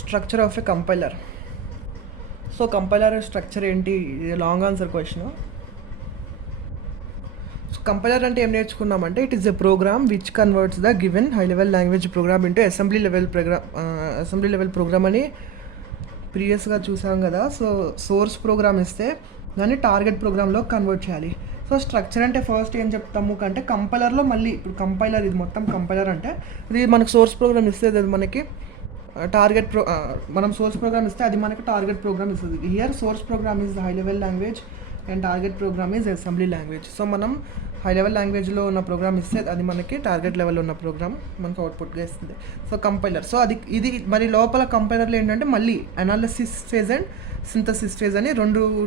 Structure of a compiler. So compiler structure ఏంటి, ఇది long answer question. So compiler అంటే ఏం నేర్చుకున్నామంటే it is a program which converts the given high level language program into assembly level program అని ప్రీవియస్గా చూసాం కదా. So source programme ఇస్తే దాన్ని టార్గెట్ ప్రోగ్రాంలో కన్వర్ట్ చేయాలి. సో స్ట్రక్చర్ అంటే ఫస్ట్ ఏం చెప్తాము అంటే కంపైలర్లో మళ్ళీ ఇప్పుడు కంపైలర్ ఇది మొత్తం కంపైలర్ అంటే ఇది మనకు సోర్స్ ప్రోగ్రామ్ ఇస్తే అది మనకి మనం సోర్స్ ప్రోగ్రామ్ ఇస్తే అది మనకి టార్గెట్ ప్రోగ్రామ్ ఇస్తుంది. Here source program is high level language and target program is assembly language. So మనం హై లెవెల్ లాంగ్వేజ్లో ఉన్న ప్రోగ్రామ్ ఇస్తే అది మనకి టార్గెట్ లెవెల్లో ఉన్న ప్రోగ్రామ్ మనకు అవుట్పుట్గా ఇస్తుంది. So compiler. సో ఇది మరి లోపల కంపైలర్లో ఏంటంటే మళ్ళీ analysis phase and synthesis phase అని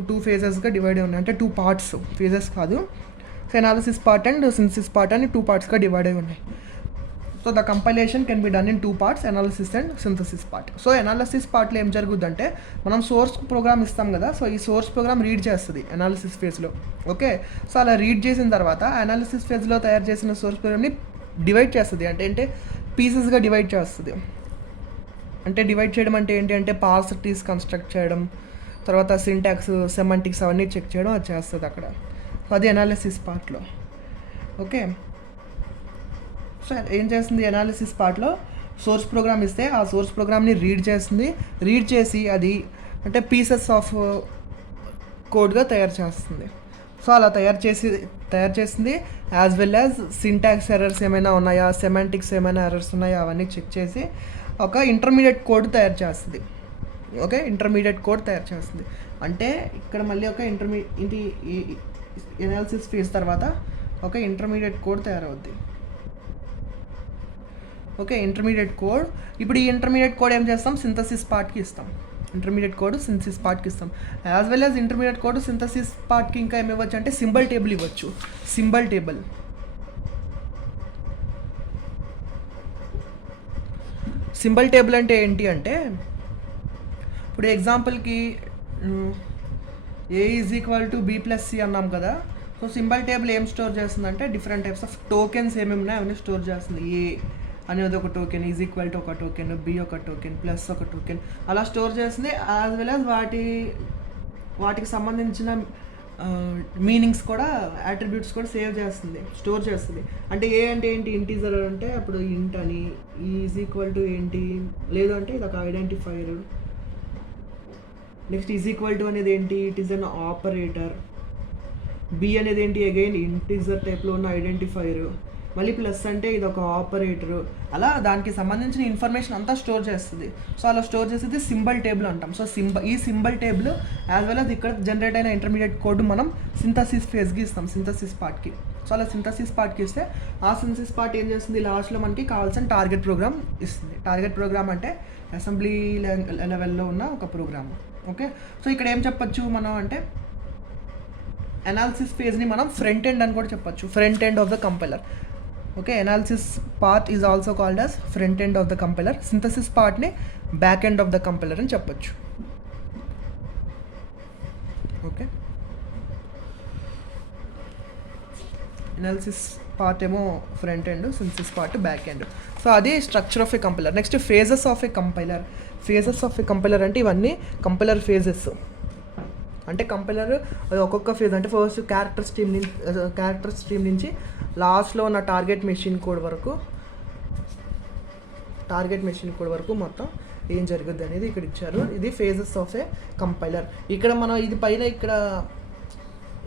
టూ ఫేజెస్గా డివైడ్ అయి ఉన్నాయి. అంటే 2 పార్ట్స్, ఫేజెస్ కాదు. So analysis part and synthesis part అని 2 పార్ట్స్గా డివైడ్ అయి ఉన్నాయి. So the compilation can be done in 2 parts, analysis and synthesis part. So analysis పార్ట్లో ఏం జరుగుతుందంటే మనం సోర్స్ ప్రోగ్రామ్ ఇస్తాం కదా. సో ఈ సోర్స్ ప్రోగ్రామ్ రీడ్ చేస్తుంది అనాలిసిస్ ఫేజ్లో. ఓకే, సో అలా రీడ్ చేసిన తర్వాత అనాలిసిస్ ఫేజ్లో తయారు చేసిన సోర్స్ ప్రోగ్రామ్ని డివైడ్ చేస్తుంది. అంటే పీసెస్గా డివైడ్ చేస్తుంది. అంటే డివైడ్ చేయడం అంటే ఏంటి అంటే పార్స్ ట్రీస్ కన్స్ట్రక్ట్ చేయడం, తర్వాత సింటాక్స్, సెమాంటిక్స్ అవన్నీ చెక్ చేయడం అది చేస్తుంది అక్కడ. అది అనాలిసిస్ పార్ట్లో. ఓకే, సో ఏం చేస్తుంది అనాలిసిస్ పార్ట్లో సోర్స్ ప్రోగ్రామ్ ఇస్తే ఆ సోర్స్ ప్రోగ్రామ్ని రీడ్ చేస్తుంది. రీడ్ చేసి అది అంటే పీసెస్ ఆఫ్ కోడ్గా తయారు చేస్తుంది. సో అలా తయారు చేసింది as well as syntax errors ఏమైనా ఉన్నాయా, సెమాంటిక్స్ ఏమైనా ఎర్రర్స్ ఉన్నాయా అవన్నీ చెక్ చేసి ఒక ఇంటర్మీడియట్ కోడ్ తయారు చేస్తుంది. ఓకే, ఇంటర్మీడియట్ కోడ్ తయారు చేస్తుంది. అంటే ఇక్కడ మళ్ళీ ఒక ఎనాలిసిస్ ఫేజ్ తర్వాత ఒక ఇంటర్మీడియట్ కోడ్ తయారవుద్ది. Okay, intermediate code. ఇప్పుడు ఈ ఇంటర్మీడియట్ కోడ్ ఏం చేస్తాం, సింథసిస్ పార్ట్కి ఇస్తాం. ఇంటర్మీడియట్ కోడ్ సింథసిస్ పార్ట్కి ఇస్తాం. As well as intermediate code synthesis పార్ట్కి ఇంకా ఏమి ఇవ్వచ్చు అంటే సింబల్ టేబుల్ ఇవ్వచ్చు. సింబల్ టేబుల్ అంటే ఏంటి అంటే ఇప్పుడు ఎగ్జాంపుల్కి A = B+C అన్నాం కదా. సో సింబల్ టేబుల్ ఏం స్టోర్ చేస్తుందంటే డిఫరెంట్ టైప్స్ ఆఫ్ టోకెన్స్ ఏమేమి ఉన్నాయి అవన్నీ స్టోర్ చేస్తుంది. A అనేది ఒక టోకెన్, = ఒక టోకెన్, B ఒక టోకెన్, ప్లస్ ఒక టోకెన్ అలా స్టోర్ చేస్తుంది. యాజ్ వెల్ యాజ్ వాటికి సంబంధించిన మీనింగ్స్ కూడా, అట్రిబ్యూట్స్ కూడా స్టోర్ చేస్తుంది. అంటే ఏ అంటే ఏంటి, ఇంటీజర్ అంటే అప్పుడు ఇంట్ అని, = ఏంటి, లేదు అంటే ఇది ఒక ఐడెంటిఫైర్. నెక్స్ట్ = అనేది ఏంటి, it is an operator. B అనేది ఏంటి, అగైన్ ఇంటీజర్ టైప్లో ఉన్న ఐడెంటిఫైర్. మళ్ళీ ప్లస్ అంటే ఇది ఒక ఆపరేటరు. అలా దానికి సంబంధించిన ఇన్ఫర్మేషన్ అంతా స్టోర్ చేస్తుంది. సో అలా స్టోర్ చేసేది సింబల్ టేబుల్ అంటాం. సో ఈ సింబల్ టేబుల్ యాజ్ వెల్ అది ఇక్కడ జనరేట్ అయిన ఇంటర్మీడియట్ కోడ్ మనం సింథసిస్ ఫేజ్కి ఇస్తాం, సింథసిస్ పార్ట్కి. సో అలా సింథసిస్ పార్ట్కి ఇస్తే ఆ సింథసిస్ పార్ట్ ఏం చేస్తుంది, లాస్ట్లో మనకి కావాల్సిన టార్గెట్ ప్రోగ్రామ్ ఇస్తుంది. టార్గెట్ ప్రోగ్రామ్ అంటే అసెంబ్లీ లెవెల్లో ఉన్న ఒక ప్రోగ్రామ్. ఓకే, సో ఇక్కడ ఏం చెప్పచ్చు మనం అంటే అనాలిసిస్ ఫేజ్ని మనం ఫ్రంట్ ఎండ్ అని కూడా చెప్పచ్చు, front end of the compiler. Okay, analysis part is also called as front end of the compiler. Synthesis పార్ట్ని back end of the compiler అని చెప్పచ్చు. ఓకే, అనాలిసిస్ పార్ట్ ఏమో front end, synthesis part back end. So అది structure of a compiler. Next phases of a compiler. Phases of a compiler అంటే ఇవన్నీ compiler phases. అంటే compiler ఒక్కొక్క phase అంటే first character stream నుంచి లాస్ట్లో ఉన్న టార్గెట్ మెషిన్ కోడ్ వరకు మొత్తం ఏం జరుగుద్ది అనేది ఇక్కడ ఇచ్చారు. ఇది ఫేజెస్ ఆఫ్ ఏ కంపైలర్. ఇక్కడ మనం ఇది పైన ఇక్కడ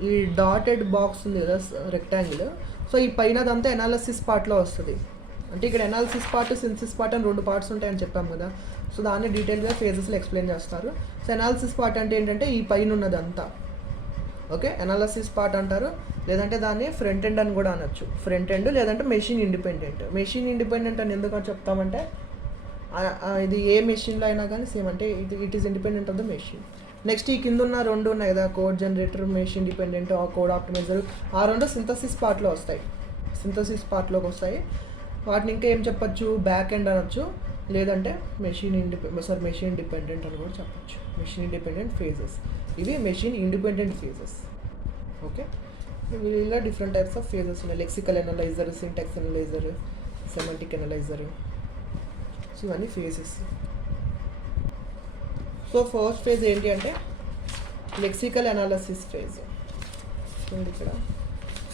ఈ డాటెడ్ బాక్స్ ఉంది కదా, రెక్టాంగిల్. సో ఈ పైనదంతా అనాలిసిస్ పార్ట్లో వస్తుంది. అంటే ఇక్కడ అనాలిసిస్ పార్ట్, సింథసిస్ పార్ట్ అని 2 పార్ట్స్ ఉంటాయని చెప్పాం కదా. సో దాన్ని డీటెయిల్గా ఫేజెస్లో ఎక్స్ప్లెయిన్ చేస్తారు. సో అనాలిసిస్ పార్ట్ అంటే ఏంటంటే ఈ పైన ఉన్నదంతా. ఓకే, అనాలిసిస్ పార్ట్ అంటారు, లేదంటే దాన్ని ఫ్రంట్ ఎండ్ అని కూడా అనొచ్చు. ఫ్రంట్ ఎండ్ లేదంటే మెషిన్ ఇండిపెండెంట్ అని ఎందుకు చెప్తామంటే ఇది ఏ మెషిన్లో అయినా కానీ సేమ్, అంటే it is independent of the machine. Next ఈ కింద ఉన్న 2 ఉన్నాయి కదా, code generator, machine dependent, code optimizer. ఆ 2 సింథసిస్ పార్ట్లోకి వస్తాయి. వాటిని ఇంకా ఏం చెప్పచ్చు, బ్యాక్ ఎండ్ అనొచ్చు, లేదంటే మెషిన్ డిపెండెంట్ అని కూడా చెప్పచ్చు. మెషిన్ ఇండిపెండెంట్ ఫేజెస్, ఇవి మెషిన్ ఇండిపెండెంట్ ఫేజెస్. ఓకే, ఇలా డిఫరెంట్ టైప్స్ ఆఫ్ ఫేజెస్ ఉన్నాయి. Lexical analyser, syntax analyser, semantic analyser. So ఇవన్నీ ఫేజెస్. సో ఫస్ట్ ఫేజ్ ఏంటి అంటే లెక్సికల్ అనాలిసిస్ ఫేజ్. చూడండి ఇక్కడ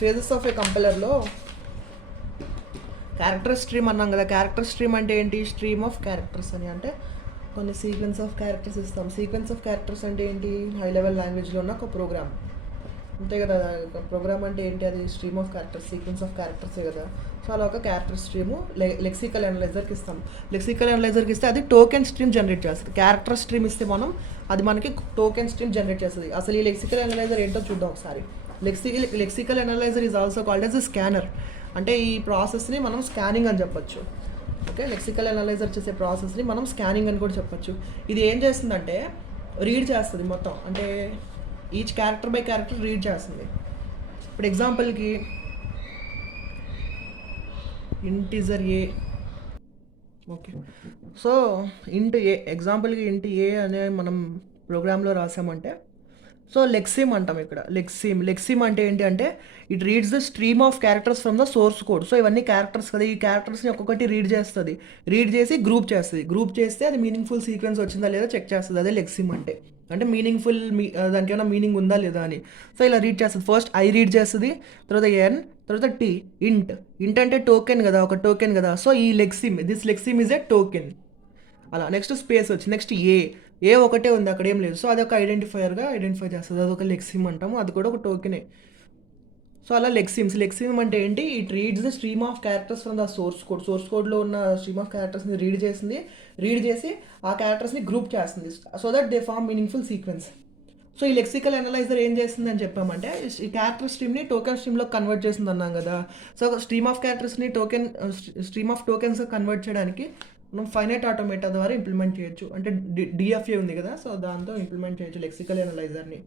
ఫేజెస్ ఆఫ్ ఏ కంపైలర్లో క్యారెక్టర్ స్ట్రీమ్ అన్నాం కదా. క్యారెక్టర్ స్ట్రీమ్ అంటే ఏంటి? స్ట్రీమ్ ఆఫ్ క్యారెక్టర్స్ అని, అంటే కొన్ని సీక్వెన్స్ ఆఫ్ క్యారెక్టర్స్ ఇస్తాం. సీక్వెన్స్ ఆఫ్ క్యారెక్టర్స్ అంటే ఏంటి? హై లెవెల్ లాంగ్వేజ్లో ఉన్న ఒక ప్రోగ్రామ్, అంతే కదా. ప్రోగ్రామ్ అంటే ఏంటి? అది stream of characters, sequence of క్యారెక్టర్సే కదా. సో అలా ఒక క్యారెక్టర్ స్ట్రీము లెక్సికల్ అనలైజర్కి ఇస్తాం. లెక్సికల్ అనలైజర్కి ఇస్తే అది టోకెన్ స్ట్రీమ్ జనరేట్ చేస్తుంది. క్యారెక్టర్ స్ట్రీమ్ ఇస్తే మనం అది మనకి టోకెన్ స్ట్రీమ్ జనరేట్ చేస్తుంది. అసలు ఈ లెక్సికల్ అనలైజర్ ఏంటో చూద్దాం ఒకసారి. Lexical analyser is also called as a scanner. అంటే ఈ ప్రాసెస్ని మనం స్కానింగ్ అని చెప్పొచ్చు. ఓకే, లెక్సికల్ అనలైజర్ చేసే ప్రాసెస్ని మనం స్కానింగ్ అని కూడా చెప్పొచ్చు. ఇది ఏం చేస్తుందంటే రీడ్ చేస్తుంది మొత్తం, అంటే each character by character read చేస్తుంది. ఇప్పుడు ఎగ్జాంపుల్కి ఇంటిజర్ ఏ, ఓకే, సో ఇంట్ ఏ, ఎగ్జాంపుల్కి ఇంట్ ఏ అనే మనం ప్రోగ్రాంలో రాసామంటే సో లెక్సిమ్ అంటాం ఇక్కడ. లెక్సిమ్ అంటే ఏంటి అంటే it reads the stream of characters from the source code. So ఇవన్నీ క్యారెక్టర్స్ కదా, ఈ క్యారెక్టర్స్ని ఒక్కొక్కటి రీడ్ చేస్తుంది. రీడ్ చేసి గ్రూప్ చేస్తుంది. గ్రూప్ చేస్తే అది మీనింగ్ఫుల్ సీక్వెన్స్ వచ్చిందా లేదా చెక్ చేస్తుంది. అదే లెక్సిమ్ అంటే మీనింగ్ఫుల్, దానికి ఏమైనా మీనింగ్ ఉందా లేదా అని. సో ఇలా రీడ్ చేస్తుంది. ఫస్ట్ ఐ రీడ్ చేస్తుంది, తర్వాత ఎన్, తర్వాత టీ. ఇంట్ అంటే టోకెన్ కదా, ఒక టోకెన్ కదా. సో ఈ దిస్ లెక్సిమ్ ఈజ్ ఎ టోకెన్. అలా నెక్స్ట్ స్పేస్ వచ్చి నెక్స్ట్ ఏ ఒకటే ఉంది, అక్కడ ఏం లేదు. సో అదొక ఐడెంటిఫైయర్గా ఐడెంటిఫై చేస్తుంది. అదొక లెక్సిమ్ అంటాము, అది కూడా ఒక టోకెనే. సో అలా లెక్సిమ్ అంటే ఏంటి? It reads the stream of characters from the source కోడ్లో ఉన్న స్ట్రీమ్ ఆఫ్ క్యారెక్టర్స్ని రీడ్ చేసి ఆ క్యారెక్టర్స్ని గ్రూప్ చేస్తుంది so that they form meaningful sequence. So ఈ లెక్సికల్ అనలైజర్ ఏం చేస్తుంది అని చెప్పామంటే ఈ క్యారెక్టర్ స్ట్రీమ్ని టోకెన్ స్ట్రీమ్లో కన్వర్ట్ చేస్తుంది అన్నాం కదా. సో స్ట్రీమ్ ఆఫ్ క్యారెక్టర్స్ని స్ట్రీమ్ ఆఫ్ టోకెన్స్ కన్వర్ట్ చేయడానికి మనం ఫైనైట్ ఆటోమేటా ద్వారా ఇంప్లిమెంట్ చేయొచ్చు. అంటే డిఎఫ్ఏ ఉంది కదా, సో దాంతో ఇంప్లిమెంట్ చేయొచ్చు లెక్సికల్ అనలైజర్ని.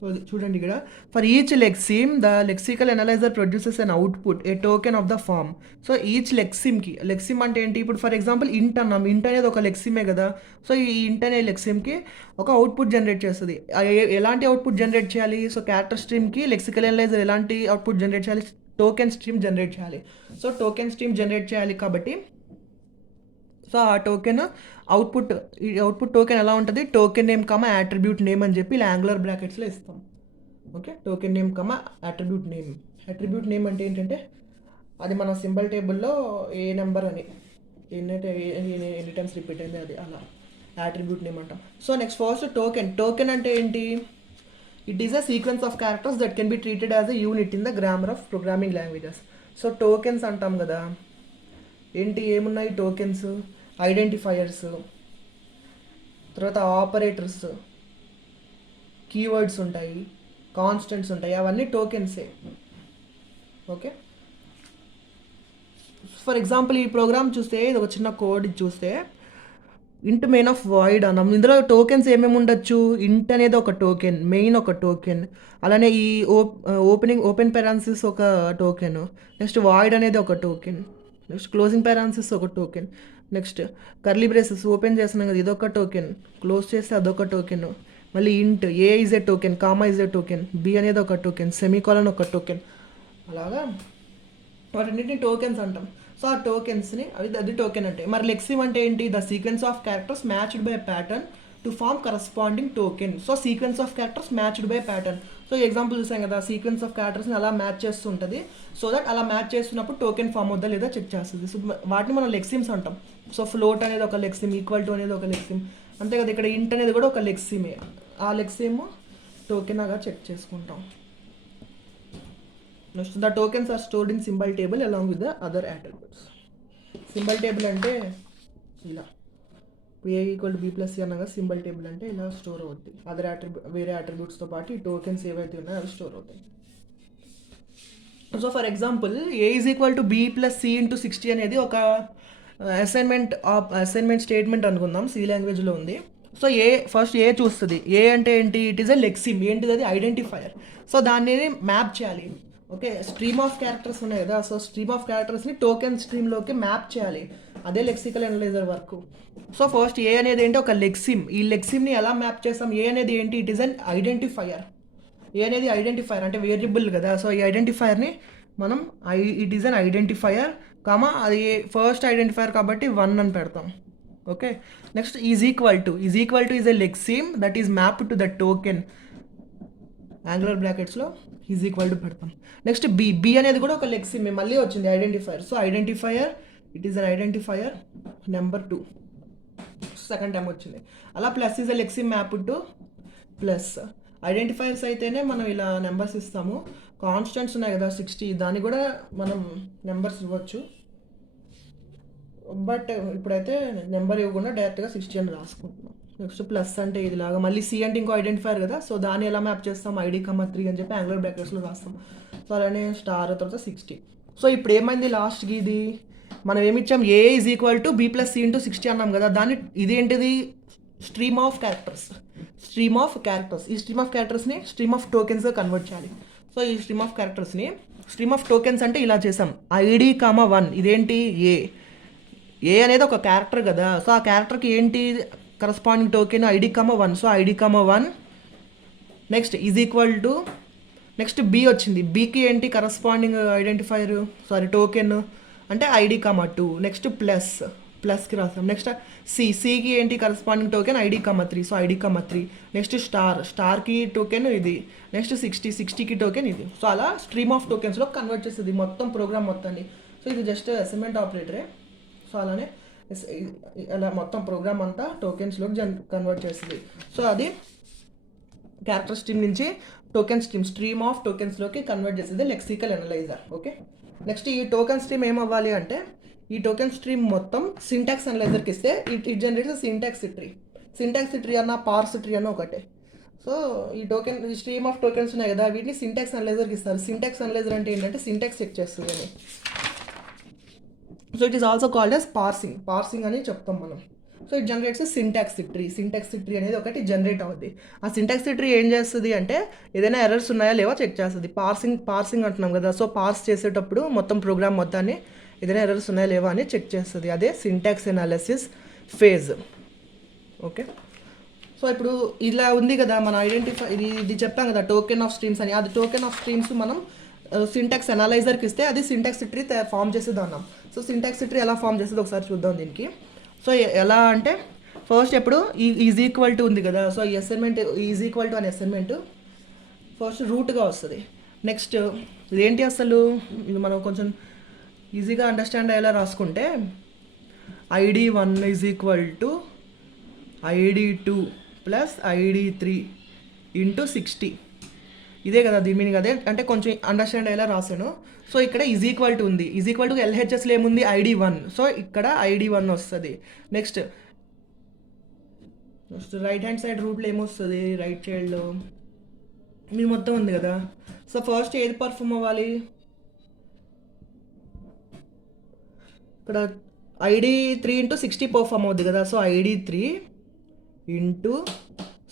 సో చూడండి ఇక్కడ, for each lexeme the lexical analyser produces an output a token of the form. So each lexeme అంటే ఏంటి? ఇప్పుడు ఫర్ ఎగ్జాంపుల్ ఇంట్ అన్నాం, ఇంట్ అనేది ఒక లెక్సిమే కదా. సో ఈ ఇంట్ అనే లెక్సిమ్కి ఒక అవుట్పుట్ జనరేట్ చేస్తుంది. ఎలాంటి అవుట్పుట్ జనరేట్ చేయాలి? సో క్యారెక్టర్ స్ట్రీమ్కి లెక్సికల్ అనలైజర్ ఎలాంటి అవుట్పుట్ జనరేట్ చేయాలి? టోకెన్ స్ట్రీమ్ జనరేట్ చేయాలి. సో టోకెన్ స్ట్రీమ్ జనరేట్ చేయాలి కాబట్టి సో ఆ టోకెన్ అవుట్పుట్ టోకెన్ ఎలా ఉంటుంది? టోకెన్ నేమ్ కమా యాట్రిబ్యూట్ నేమ్ అని చెప్పి ఇలా యాంగులర్ బ్రాకెట్స్లో ఇస్తాం. ఓకే, టోకెన్ నేమ్ కమా యాట్రిబ్యూట్ నేమ్ అంటే ఏంటంటే అది మన సింబల్ టేబుల్లో ఏ నెంబర్ అని ఎన్ని టైమ్స్ రిపీట్ అయింది అది, అలా యాట్రిబ్యూట్ నేమ్ అంటాం. సో నెక్స్ట్ ఫస్ట్ టోకెన్ అంటే ఏంటి? It is a sequence of characters that can be treated as a unit in the grammar of programming languages. So tokens అంటాం కదా, ఏంటి ఏమున్నాయి టోకెన్స్? ఐడెంటిఫైయర్స్, తర్వాత ఆపరేటర్స్, కీవర్డ్స్ ఉంటాయి, constants ఉంటాయి, అవన్నీ టోకెన్సే. ఓకే, ఫర్ ఎగ్జాంపుల్ ఈ ప్రోగ్రామ్ చూస్తే ఇది ఒక చిన్న కోడ్ చూస్తే ఇంట్ మెయిన్ ఆఫ్ వాయిడ్ అన్నాం. ఇందులో టోకెన్స్ ఏమేమి ఉండొచ్చు? ఇంట్ అనేది ఒక టోకెన్, మెయిన్ ఒక టోకెన్, అలానే ఈ ఓపెన్ పెరాన్సిస్ ఒక టోకెన్, నెక్స్ట్ వాయిడ్ అనేది ఒక టోకెన్, నెక్స్ట్ క్లోజింగ్ పెరాన్సిస్ ఒక token, next curly braces open చేస్తున్నాం కదా ఇదొక టోకెన్, క్లోజ్ చేస్తే అదొక టోకెన్, మళ్ళీ int a is a token, comma is a token, b అనేది ఒక టోకెన్, సెమీకాలన్ ఒక టోకెన్, అలాగా వాటిన్నిటిని టోకెన్స్ అంటాం. సో ఆ టోకెన్స్ని అది టోకెన్ అంటే. మరి లెక్సిమ్ అంటే ఏంటి? The sequence of characters matched by pattern to form corresponding token. So sequence of characters matched by pattern. So example చూసాం కదా, సీక్వెన్స్ ఆఫ్ క్యారెక్టర్స్ని అలా మ్యాచ్ చేస్తుంటుంది. సో దట్ అలా మ్యాచ్ చేస్తున్నప్పుడు టోకెన్ ఫామ్ అవుద్దా లేదా చెక్ చేస్తుంది. సో వాటిని మనం లెక్సిమ్స్ అంటాం. సో ఫ్లోట్ అనేది ఒక లెక్సిమ్, ఈక్వల్ టు అనేది ఒక లెక్సిమ్, అంతే కదా. ఇక్కడ ఇంట్ అనేది కూడా ఒక లెక్సిమే, ఆ లెక్సిమ్ టోకెన్ అలా చెక్ చేసుకుంటాం. Next the tokens are stored in symbol table along with the other attributes. Symbol table అంటే ఇలా a equal to B plus c అనగా సింబల్ టేబుల్ అంటే ఇలా స్టోర్ అవుతుంది. వేరే అట్రిబ్యూట్స్తో పాటు ఈ టోకెన్స్ ఏవైతే ఉన్నాయో అవి స్టోర్ అవుతాయి. So for example A is equal to B plus C into 60 అనేది ఒక అసైన్మెంట్ స్టేట్మెంట్ అనుకుందాం, సి లాంగ్వేజ్లో ఉంది. సో ఫస్ట్ ఏ చూస్తుంది. ఏ అంటే ఏంటి? It is a lexeme. ఏంటిది? అది ఐడెంటిఫైయర్. సో దాన్ని మ్యాప్ చేయాలి. ఓకే, స్ట్రీమ్ ఆఫ్ క్యారెక్టర్స్ ఉన్నాయి కదా, సో స్ట్రీమ్ ఆఫ్ క్యారెక్టర్స్ని టోకెన్ స్ట్రీమ్లోకి మ్యాప్ చేయాలి. అదే lexical analyser work. So first a అనేది ఏంటి? ఒక లెక్సిమ్. ఈ లెక్సిమ్ని ఎలా మ్యాప్ చేస్తాం? ఏ అనేది ఏంటి? It is an identifier. A అనేది ఐడెంటిఫైయర్ అంటే వేరియబుల్ కదా. సో ఈ ఐడెంటిఫైయర్ని మనం it is an identifier comma అది ఫస్ట్ ఐడెంటిఫైయర్ కాబట్టి 1 అని పెడతాం. Okay, next is equal to is a lexeme that is map to the token, angular బ్రాకెట్స్లో ఈజ్ ఈక్వల్ టు పెడతాం. నెక్స్ట్ బి అనేది కూడా ఒక లెక్సిమ్ మళ్ళీ వచ్చింది identifier. So identifier, it is an identifier number 2, second time వచ్చింది. అలా plus is a lexeme map to plus. Identifiers అయితేనే మనం ఇలా నెంబర్స్ ఇస్తాము. కాన్స్టెంట్స్ ఉన్నాయి కదా 60, దాన్ని కూడా మనం నెంబర్స్ ఇవ్వచ్చు. బట్ ఇప్పుడైతే నెంబర్ ఇవ్వకుండా డైరెక్ట్గా 60 అని రాసుకుంటున్నాం. నెక్స్ట్ ప్లస్ అంటే ఇదిలాగా, మళ్ళీ సి అంటే ఇంకో ఐడెంటిఫైర్ కదా, సో దాన్ని ఎలా మ్యాప్ చేస్తాం, ID,3 అని చెప్పి యాంగులర్ బ్రాకెట్స్లో రాస్తాం. సో అలానే స్టార్ తర్వాత 60. సో ఇప్పుడు ఏమైంది లాస్ట్కి, ఇది మనం ఏమిచ్చాం, a is equal to B + C × 60 అన్నాం కదా, దాన్ని ఇదేంటిది స్ట్రీమ్ ఆఫ్ క్యారెక్టర్స్. ఈ స్ట్రీమ్ ఆఫ్ క్యారెక్టర్స్ని స్ట్రీమ్ ఆఫ్ టోకెన్స్గా కన్వర్ట్ చేయాలి. సో ఈ స్ట్రీమ్ ఆఫ్ క్యారెక్టర్స్ని స్ట్రీమ్ ఆఫ్ టోకెన్స్ అంటే ఇలా చేసాం, ID,1 ఇదేంటి ఏ అనేది ఒక క్యారెక్టర్ కదా, సో ఆ క్యారెక్టర్కి ఏంటి corresponding token ID,1. So ID,1 next is equal to, next B వచ్చింది, బీకి ఏంటి కరస్పాండింగ్ ఐడెంటిఫైర్ టోకెన్ అంటే ID,2. నెక్స్ట్ ప్లస్కి రాస్తాం. నెక్స్ట్ సికి ఏంటి corresponding token ID,3. So ID,3. Next స్టార్కి టోకెన్ ఇది. నెక్స్ట్ 60కి టోకెన్ ఇది. సో అలా స్ట్రీమ్ ఆఫ్ టోకెన్స్లో కన్వర్ట్ చేస్తుంది మొత్తం ప్రోగ్రామ్ మొత్తాన్ని. సో ఇది జస్ట్ అసైన్మెంట్ ఆపరేటరే. సో అలానే అలా మొత్తం ప్రోగ్రామ్ అంతా టోకెన్స్లోకి కన్వర్ట్ చేస్తుంది. సో అది క్యారెక్టర్ స్ట్రీమ్ నుంచి టోకెన్ స్ట్రీమ్ ఆఫ్ టోకెన్స్లోకి కన్వర్ట్ చేసేది లెక్సికల్ అనలైజర్. ఓకే, నెక్స్ట్ ఈ టోకెన్ స్ట్రీమ్ ఏమవ్వాలి అంటే, ఈ టోకెన్ స్ట్రీమ్ మొత్తం సింటాక్స్ అనలైజర్కి ఇస్తే ఇట్ జనరేట్స్ సింటాక్స్ ట్రీ అన్న పార్స్ ట్రీ అన్న ఒకటే. సో ఈ స్ట్రీమ్ ఆఫ్ టోకెన్స్ ఉన్నాయి కదా, వీటిని సింటాక్స్ అనలైజర్కి ఇస్తారు. సింటాక్స్ అనలైజర్ అంటే ఏంటంటే సింటాక్స్ చెక్ చేస్తుంది అని. So it is also called as parsing అని చెప్తాం మనం. So it generates syntax tree అనేది ఒకటి జనరేట్ అవుద్ది. ఆ సింటాక్స్ ట్రీ ఏం చేస్తుంది అంటే, ఏదైనా ఎర్రర్స్ ఉన్నాయా లేవో చెక్ చేస్తుంది. పార్సింగ్ అంటున్నాం కదా, సో పార్స్ చేసేటప్పుడు మొత్తం ప్రోగ్రామ్ మొత్తాన్ని ఏదైనా ఎర్రర్స్ ఉన్నాయా లేవా అని చెక్ చేస్తుంది. అదే syntax analysis phase. Okay, so ఇప్పుడు ఇలా ఉంది కదా, మన ఇది చెప్పాం కదా టోకెన్ ఆఫ్ స్ట్రీమ్స్ అని. అది టోకెన్ ఆఫ్ స్ట్రీమ్స్ మనం సింటాక్స్ ఎనాలైజర్కి ఇస్తే అది సింటాక్స్ ట్రీ ఫామ్ చేసేది అన్నాం. సో సింటాక్స్ ట్రీ ఎలా ఫామ్ చేసేది ఒకసారి చూద్దాం దీనికి. సో ఎలా అంటే, ఫస్ట్ ఎప్పుడు ఈజ్ ఈక్వల్ టు ఉంది కదా, సో ఈ అసైన్మెంట్ ఈజ్ ఈక్వల్ టు అనే అసైన్మెంట్ ఫస్ట్ రూట్గా వస్తుంది. నెక్స్ట్ ఇదేంటి అసలు, ఇది మనం కొంచెం ఈజీగా అండర్స్టాండ్ అయ్యేలా రాసుకుంటే, ID1 is equal to ID2 + ID3 × 60. ఇదే కదా దీని మీనింగ్. అదే అంటే కొంచెం అండర్స్టాండ్ అయ్యేలా రాశాను. సో ఇక్కడ ఈజ్ ఈక్వల్ టు ఉంది, ఈజ్ ఈక్వల్ టు LHSలో ఏముంది ID1. సో ఇక్కడ ID1 వస్తుంది. నెక్స్ట్ రైట్ హ్యాండ్ సైడ్ రూట్లో ఏమొస్తుంది, రైట్ చైల్డ్లో ఇది మొత్తం ఉంది కదా. సో ఫస్ట్ ఏది పర్ఫామ్ అవ్వాలి, ఇక్కడ ID3 × 60 పర్ఫామ్ అవుద్ది కదా. సో ID3 ×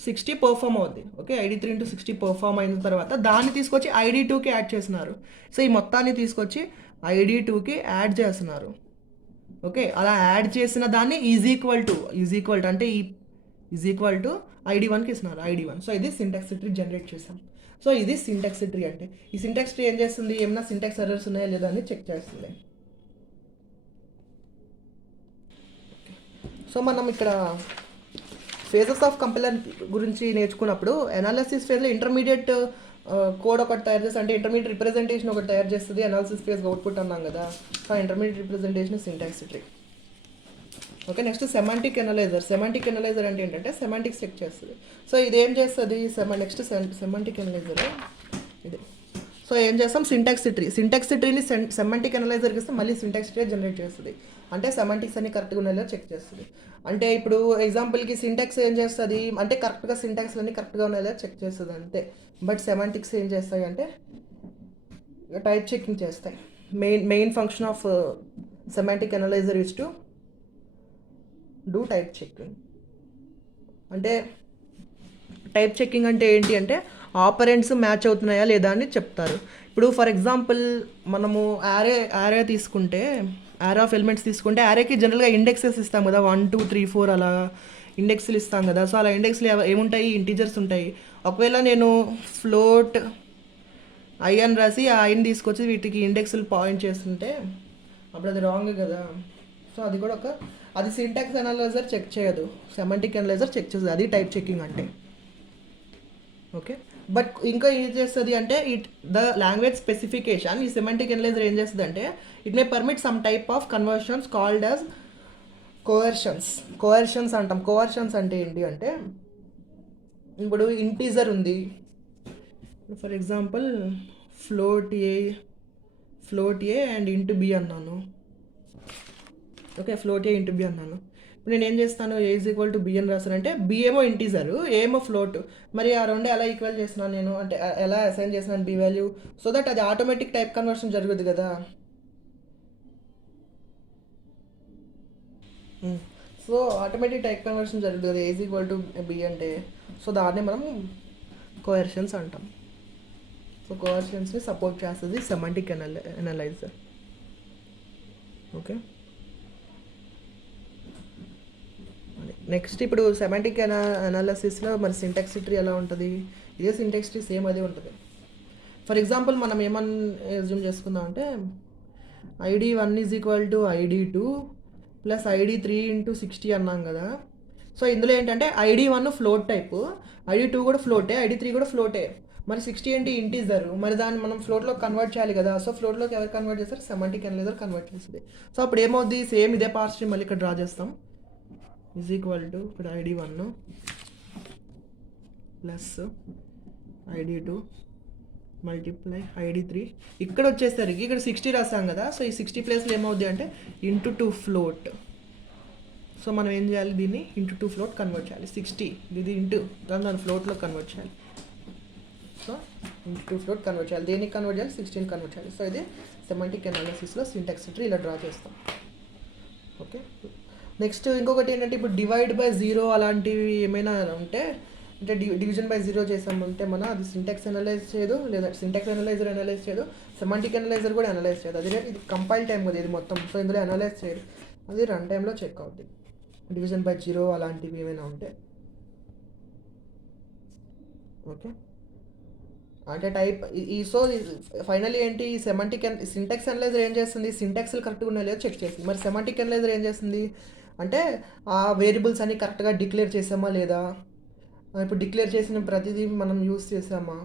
60 పర్ఫామ్ అవుద్ది. ఓకే, ID3 × 60 పర్ఫామ్ అయిన తర్వాత దాన్ని తీసుకొచ్చి ID2కి యాడ్ చేస్తున్నారు. సో ఈ మొత్తాన్ని తీసుకొచ్చి ID2కి యాడ్ చేస్తున్నారు. ఓకే, అలా యాడ్ చేసిన దాన్ని ఈజ్ ఈక్వల్ టు అంటే ఈజ్ ఈక్వల్ టు ID1కి ఇస్తున్నారు, ID1. సో ఇది సింటాక్స్ ట్రీ జనరేట్ చేసాం. సో ఇది సింటాక్స్ ట్రీ అంటే, ఈ సింటాక్స్ ట్రీ ఏం చేస్తుంది, ఏమైనా సింటాక్స్ ఎర్రర్స్ ఉన్నాయా లేదా అని చెక్ చేస్తుంది. సో మనం ఇక్కడ ఫేజెస్ ఆఫ్ కంపైలర్ గురించి నేర్చుకున్నప్పుడు అనాలిసిస్ ఫేజ్లో ఇంటర్మీడియట్ కోడ్ ఒకటి తయారు చేస్తుంది, అంటే ఇంటర్మీడియట్ రిప్రజెంటేషన్ ఒకటి తయారు చేస్తుంది. అనాలిసిస్ ఫేజ్ అవుట్పుట్ అన్నాం కదా, so intermediate representation syntax tree. Okay, next semantic analyser అంటే ఏంటంటే సెమాంటిక్స్ చెక్ చేస్తుంది. సో ఇది ఏం చేస్తుంది, నెక్స్ట్ సెమాంటిక్ ఎనలైజర్ ఇది. సో ఏం చేస్తాం, సింటాక్స్ ట్రీని సెమాంటిక్ ఎనలైజర్కి ఇస్తే మళ్ళీ సింటాక్స్ ట్రీ జనరేట్ చేస్తుంది. అంటే సెమాంటిక్స్ అన్ని కరెక్ట్గా ఉన్నాయో చెక్ చేస్తుంది. అంటే ఇప్పుడు ఎగ్జాంపుల్కి సింటాక్స్ ఏం చేస్తుంది అంటే, కరెక్ట్గా సింటాక్స్ అన్ని కరెక్ట్గా ఉన్నాయో చెక్ చేస్తుంది అంతే. బట్ సెమాంటిక్స్ ఏం చేస్తాయి అంటే టైప్ చెకింగ్ చేస్తాయి. Main function of semantic analyser is to do type checking. అంటే టైప్ చెకింగ్ అంటే ఏంటి అంటే, ఆపరెంట్స్ మ్యాచ్ అవుతున్నాయా లేదా అని చెప్తారు. ఇప్పుడు ఫర్ ఎగ్జాంపుల్ మనము యారే తీసుకుంటే, యారే ఆఫ్ ఎలిమెంట్స్ తీసుకుంటే, యారేకి జనరల్గా ఇండెక్సెస్ ఇస్తాం కదా, 1 2 3 4 అలా ఇండెక్స్లు ఇస్తాం కదా. సో అలా ఇండెక్స్లు ఏముంటాయి, ఇంటీజర్స్ ఉంటాయి. ఒకవేళ నేను ఫ్లోట్ ఐ అని రాసి ఆ ఐని తీసుకొచ్చి వీటికి ఇండెక్స్లు పాయింట్ చేస్తుంటే అప్పుడు అది రాంగ్ కదా. సో సో అది కూడా అది సింటాక్స్ అనలైజర్ చెక్ చేయదు, సెమాంటిక్ అనలైజర్ చెక్ చేస్తుంది. అది టైప్ చెకింగ్ అంటే. ఓకే, బట్ ఇంకా ఏం చేస్తుంది అంటే ద లాంగ్వేజ్ స్పెసిఫికేషన్ ఈ సెమాంటిక్ అనలైజర్ ఏం చేస్తుంది అంటే it may permit some type of conversions called as coercions అంటాం. కోవర్షన్స్ అంటే ఏంటి అంటే, ఇప్పుడు ఇంటీజర్ ఉంది, for example float a and into b అన్నాను. Okay, float a into b అన్నాను. ఇప్పుడు నేను ఏం చేస్తాను, a is equal to B అని రాస్తానంటే బి ఏమో ఇంటీజరు, ఏమో ఫ్లోట్. మరి ఆ రెండు ఎలా ఈక్వల్ చేస్తున్నాను నేను, అంటే ఎలా అసైన్ చేస్తున్నాను బి వాల్యూ, సో దట్ అది ఆటోమేటిక్ టైప్ కన్వర్షన్ జరుగుద్ది కదా. సో ఆటోమేటిక్ టైప్ కన్వర్షన్ జరుగుతుంది కదా, ఏ ఈజ్ ఈక్వల్ టు బి అంటే. సో దాన్ని మనం కోవర్షన్స్ అంటాం. సో కోవర్షన్స్ని సపోర్ట్ చేస్తుంది సెమాంటిక్ అనలైజర్. ఓకే, నెక్స్ట్ ఇప్పుడు సెమాంటిక్ అనాలిసిస్లో మన సింటాక్స్ ట్రీ ఎలా ఉంటుంది, ఇదే సింటాక్స్ ట్రీ సేమ్ అదే ఉంటుంది. ఫర్ ఎగ్జాంపుల్ మనం ఏమని అజ్యూమ్ చేసుకుందాం అంటే ID1 is equal to ID2 plus ID3 into 60 అన్నాం కదా. సో ఇందులో ఏంటంటే ID1 ఫ్లోట్ టైపు, ID2 కూడా ఫ్లోటే, ID3 కూడా ఫ్లోటే. మరి 60 ఏంటి, ఇంటీజర్. మరి దాన్ని మనం ఫ్లోట్లో కన్వర్ట్ చేయాలి కదా. సో ఫ్లోట్లోకి ఎవరు కన్వర్ట్ చేస్తారు, సెమాంటిక్ అనలైజర్ కన్వర్ట్ చేస్తుంది. సో అప్పుడు ఏమవుద్ది, సేమ్ ఇదే పార్ట్స్ మళ్ళీ ఇక్కడ డ్రా చేస్తాం. ఈజ్ ఈక్వల్ టు ఇక్కడ ID1 plus ID2 multiply ID3. ఇక్కడ వచ్చేసరికి ఇక్కడ 60 రాస్తాం కదా. సో ఈ 60 ప్లేస్లో ఏమవుద్ది అంటే ఇంటూ 2 ఫ్లోట్. సో మనం ఏం చేయాలి, దీన్ని ఇంటూ 2 ఫ్లోట్ కన్వర్ట్ చేయాలి. 60 ఇది ఇంటూ దాన్ని ఫ్లోట్లో కన్వర్ట్ చేయాలి. సో ఇంటూ 2 ఫ్లోట్ కన్వర్ట్ చేయాలి. దేనికి కన్వర్ట్ చేయాలి, 16 కన్వర్ట్ చేయాలి. సో ఇది సెమాంటిక్ అనాలిసిస్లో సింటాక్స్ ట్రీ ఇలా డ్రా చేస్తాం. ఓకే, నెక్స్ట్ ఇంకొకటి ఏంటంటే ఇప్పుడు డివైడ్ బై 0 అలాంటివి ఏమైనా ఉంటే, అంటే డివిజన్ బై 0 చేసామంటే మన అది సింటాక్స్ అనలైజ్ చేయదు, లేదా సింటాక్స్ అనలైజర్ అనలైజ్ చేయదు, సెమాంటిక్ అనలైజర్ కూడా అనలైజ్ చేయదు. అది ఇది కంపైల్ టైం కదా ఇది మొత్తం. సో ఇందులో అనలైజ్ చేయదు, అది రన్ టైంలో చెక్ అవుతుంది డివిజన్ బై 0 అలాంటివి ఏమైనా ఉంటే. ఓకే, అంటే టైప్ ఈ సో ఫైనల్లీ ఏంటి, సెమాంటిక్ సింటాక్స్ అనలైజర్ ఏం చేస్తుంది, సింటాక్స్లు కరెక్ట్గా ఉన్నాయో లేదో చెక్ చేస్తుంది. మరి సెమాంటిక్ అనలైజర్ ఏం చేస్తుంది అంటే ఆ వేరియబుల్స్ అన్ని కరెక్ట్గా డిక్లేర్ చేసామా లేదా, ఇప్పుడు డిక్లేర్ చేసిన ప్రతిదీ మనం యూస్ చేసామా,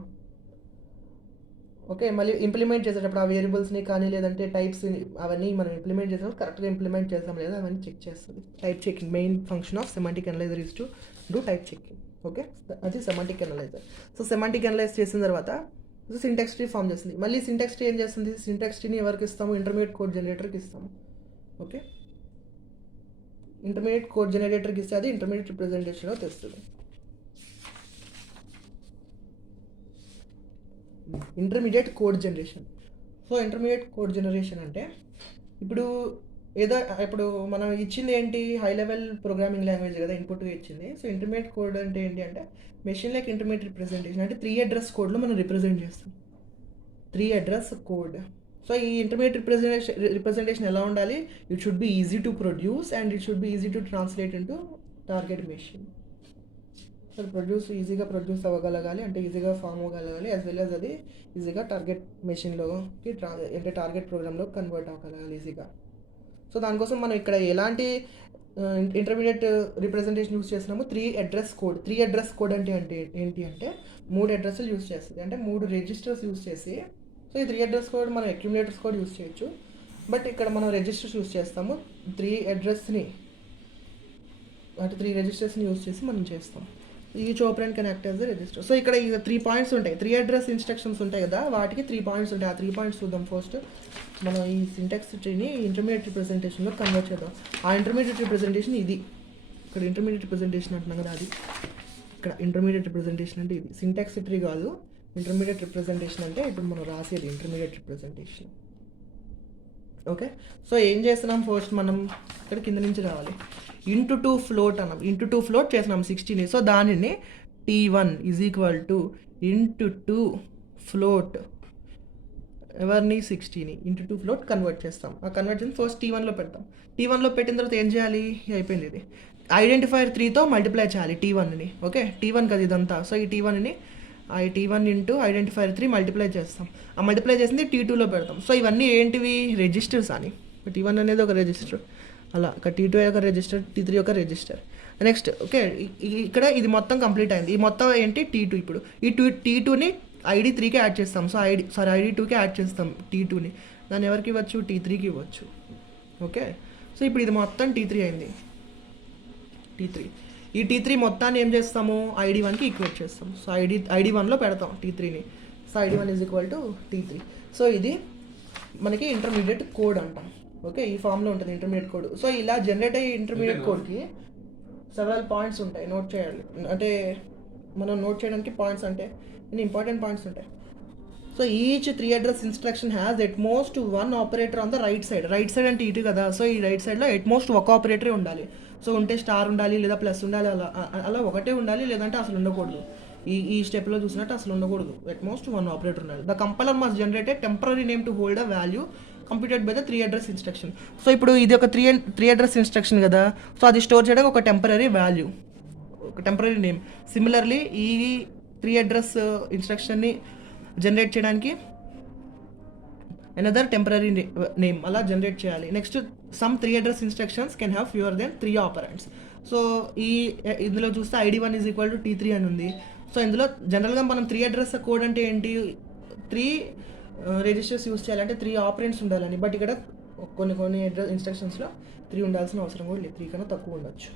ఓకే, మళ్ళీ ఇంప్లిమెంట్ చేసేటప్పుడు ఆ వేరియబుల్స్ని కానీ లేదంటే టైప్స్ అవన్నీ మనం ఇంప్లిమెంట్ చేసినప్పుడు కరెక్ట్గా ఇంప్లిమెంట్ చేసాం లేదా అవన్నీ చెక్ చేస్తుంది. Type checking main function of semantic analyser is to do type checking. Okay, అది semantic analyser. So semantic analyse చేసిన తర్వాత సింటాక్స్ ట్రీ ఫామ్ చేస్తుంది. మళ్ళీ సింటాక్స్ ట్రీ ఏం చేస్తుంది, సింటాక్స్ ట్రీని ఎవరికి ఇస్తాము, ఇంటర్మీడియట్ కోడ్ జనరేటర్కి ఇస్తాము. ఓకే, ఇంటర్మీడియట్ కోడ్ జనరేటర్కి ఇస్తే అది ఇంటర్మీడియట్ రిప్రజెంటేషన్లో తెస్తుంది. Intermediate code generation. So intermediate code generation అంటే ఇప్పుడు మనం ఇచ్చింది ఏంటి, హై లెవెల్ ప్రోగ్రామింగ్ లాంగ్వేజ్ కదా ఇన్పుట్గా ఇచ్చింది. సో ఇంటర్మీడియట్ కోడ్ అంటే ఏంటి అంటే మెషిన్ లైక్ ఇంటర్మీడియట్ రిప్రజెంటేషన్, అంటే 3 అడ్రస్ కోడ్లో మనం రిప్రజెంట్ చేస్తాం. 3 అడ్రస్ కోడ్. సో ఈ ఇంటర్మీడియట్ రిప్రజెంటేషన్ ఎలా ఉండాలి, it should be easy to produce and it should be easy to translate into target machine. So ఈజీగా ప్రొడ్యూస్ అవ్వగలగాలి, అంటే ఈజీగా ఫామ్ అవ్వగలగాలి, యాజ్ వెల్ యాజ్ అది ఈజీగా టార్గెట్ మెషిన్లోకి అంటే టార్గెట్ ప్రోగ్రామ్లో కన్వర్ట్ అవ్వగలగాలి ఈజీగా. సో దానికోసం మనం ఇక్కడ ఎలాంటి ఇంటర్మీడియట్ రిప్రజెంటేషన్ యూస్ చేస్తున్నాము, 3 అడ్రస్ కోడ్. 3 అడ్రస్ కోడ్ అంటే ఏంటి అంటే 3 అడ్రస్లు యూస్ చేస్తుంది, అంటే 3 రిజిస్టర్స్ యూస్ చేసి. సో ఈ 3 అడ్రస్ కోడ్ మనం అక్యుములేటర్స్ కోడ్ యూస్ చేయొచ్చు, బట్ ఇక్కడ మనం రిజిస్టర్స్ యూస్ చేస్తాము. 3 అడ్రస్ని అంటే 3 రిజిస్టర్స్ని యూస్ చేసి మనం చేస్తాం. Each operant can act as the register. So ఇక్కడ 3 పాయింట్స్ ఉంటాయి, 3 అడ్రస్ ఇన్స్ట్రక్షన్స్ ఉంటాయి కదా, వాటికి 3 పాయింట్స్ ఉంటాయి. ఆ 3 పాయింట్స్ చూద్దాం. ఫస్ట్ మనం ఈ సింటాక్స్ ట్రీని ఇంటర్మీడియట్ రిప్రజెంటేషన్లో కన్వర్ట్ చేద్దాం. ఆ ఇంటర్మీడియట్ రిప్రజెంటేషన్ ఇది, ఇక్కడ ఇంటర్మీడియట్ రిప్రజెంటేషన్ అంటున్నాం కదా, అది ఇక్కడ ఇంటర్మీడియట్ రిప్రజెంటేషన్ అంటే ఇది సింటాక్స్ ట్రీ కాదు. ఇంటర్మీడియట్ రిప్రజెంటేషన్ అంటే ఇప్పుడు మనం రాసేది ఇంటర్మీడియట్ రిప్రజెంటేషన్. ఓకే, సో ఏం చేస్తున్నాం, ఫస్ట్ మనం ఇక్కడ కింద నుంచి రావాలి. ఇంటూ 2 ఫ్లోట్ అన్నాం, ఇంటూ 2 ఫ్లోట్ చేస్తున్నాం 60ని. సో దానిని T1 is equal to into 2 float ఎవరిని 60ని ఇంటూ 2 ఫ్లోట్ కన్వర్ట్ చేస్తాం. ఆ కన్వర్ట్ చేసి ఫస్ట్ T1లో పెడతాం. T1లో పెట్టిన తర్వాత ఏం చేయాలి, అయిపోయింది ఇది. ఐడెంటిఫైర్ 3తో మల్టిప్లై చేయాలి T1ని. ఓకే, T1 కదా ఇదంతా. సో ఈ T1ని T1 ఇంటూ ఐడెంటిఫైర్ 3 మల్టిప్లై చేస్తాం. ఆ మల్టిప్లై చేసింది T2లో పెడతాం. సో ఇవన్నీ ఏంటివి, రిజిస్టర్స్ అని. T1 అనేది ఒక రిజిస్టర్, అలా T2 యొక్క రిజిస్టర్, T3 యొక్క రిజిస్టర్. నెక్స్ట్ ఓకే, ఇక్కడ ఇది మొత్తం కంప్లీట్ అయింది. ఈ మొత్తం ఏంటి T2. ఇప్పుడు ఈ T2ని ID3కి యాడ్ చేస్తాం. సో ID2కి యాడ్ చేస్తాం T2ని. దాన్ని ఎవరికి ఇవ్వచ్చు? T3కి ఇవ్వచ్చు. ఓకే, సో ఇప్పుడు ఇది మొత్తం T3 అయింది. T3 ఈ T3 మొత్తాన్ని ఏం చేస్తాము? ID1కి ఈక్వేట్ చేస్తాం. సో ID1లో పెడతాం T3ని. So ID1 is equal to T3. So ఇది మనకి ఇంటర్మీడియట్ కోడ్ అంటాం. ఓకే, ఈ ఫామ్లో ఉంటుంది ఇంటర్మీడియట్ కోడ్. సో ఇలా జనరేట్ అయ్యే ఇంటర్మీడియట్ కోడ్కి సెవరల్ పాయింట్స్ ఉంటాయి, నోట్ చేయాలి. అంటే మనం నోట్ చేయడానికి పాయింట్స్ అంటే ఇంపార్టెంట్ పాయింట్స్ ఉంటాయి. So each 3 address instruction has at most 1 operator on the right side. Right side అంటే ఇటు కదా. సో ఈ రైట్ సైడ్లో ఎట్ మోస్ట్ ఒక ఆపరేటరే ఉండాలి. సో ఉంటే స్టార్ ఉండాలి లేదా ప్లస్ ఉండాలి, అలా ఒకటే ఉండాలి, లేదంటే అసలు ఉండకూడదు. ఈ స్టెప్లో చూసినట్టు అసలు ఉండకూడదు. ఎట్ మోస్ట్ 1 ఆపరేటర్ ఉండాలి. The compiler must generate a temporary name to hold a value computed by the 3 address instruction. So ఇప్పుడు ఇది ఒక 3 అడ్రస్ ఇన్స్ట్రక్షన్ కదా. సో అది స్టోర్ చేయడానికి ఒక టెంపరరీ వాల్యూ, ఒక టెంపరరీ నేమ్. సిమిలర్లీ ఈ 3 అడ్రస్ ఇన్స్ట్రక్షన్ని జనరేట్ చేయడానికి అనదర్ టెంపరరీ నేమ్ అలా జనరేట్ చేయాలి. Next some 3 address instructions can have fewer than 3 operands. So ఇందులో చూస్తే ID1 is equal to T3 అని ఉంది. సో ఇందులో జనరల్గా మనం 3 అడ్రస్ కోడ్ అంటే ఏంటి? 3 రిజిస్టర్స్ యూస్ చేయాలంటే 3 ఆపరెంట్స్ ఉండాలని. బట్ ఇక్కడ కొన్ని అడ్రస్ ఇన్స్ట్రక్షన్స్లో 3 ఉండాల్సిన అవసరం కూడా లేదు, 3 కన్నా తక్కువ ఉండొచ్చు.